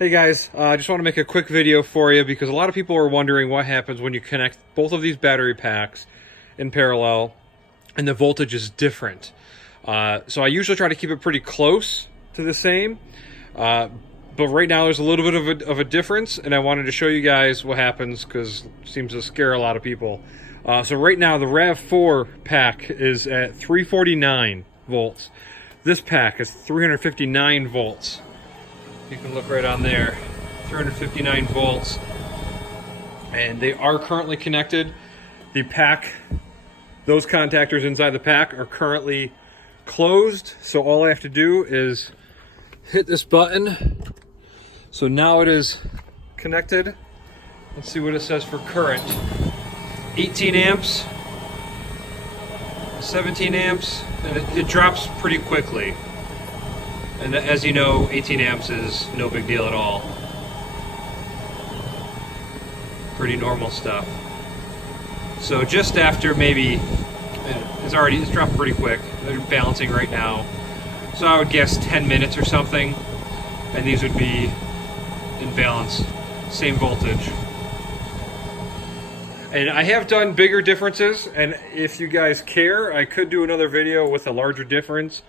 Hey guys, I just want to make a quick video for you because a lot of people are wondering what happens when you connect both of these battery packs in parallel and the voltage is different. So I usually try to keep it pretty close to the same, but right now there's a little bit of a difference, and I wanted to show you guys what happens because it seems to scare a lot of people. So right now the RAV4 pack is at 349 volts. This pack is 359 volts. You can look right on there, 359 volts, and they are currently connected. The pack, those contactors inside the pack are currently closed, so all I have to do is hit this button. So now it is connected. Let's see what it says for current. 18 amps, 17 amps, and it drops pretty quickly. And as you know, 18 amps is no big deal at all. Pretty normal stuff. So just after maybe, it's dropped pretty quick. They're balancing right now. So I would guess 10 minutes or something, and these would be in balance, same voltage. And I have done bigger differences, and if you guys care, I could do another video with a larger difference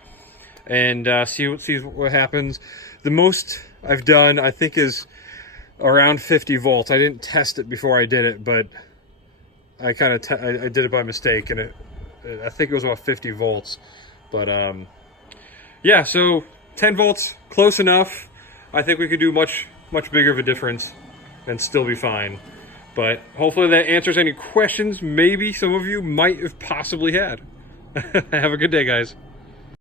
and see what happens. The most I've done, I think, is around 50 volts. I didn't test it before I did it, but I I did it by mistake, and I think it was about 50 volts. But yeah, so 10 volts, close enough. I think we could do much bigger of a difference and still be fine. But hopefully that answers any questions maybe some of you might have possibly had. Have a good day, guys.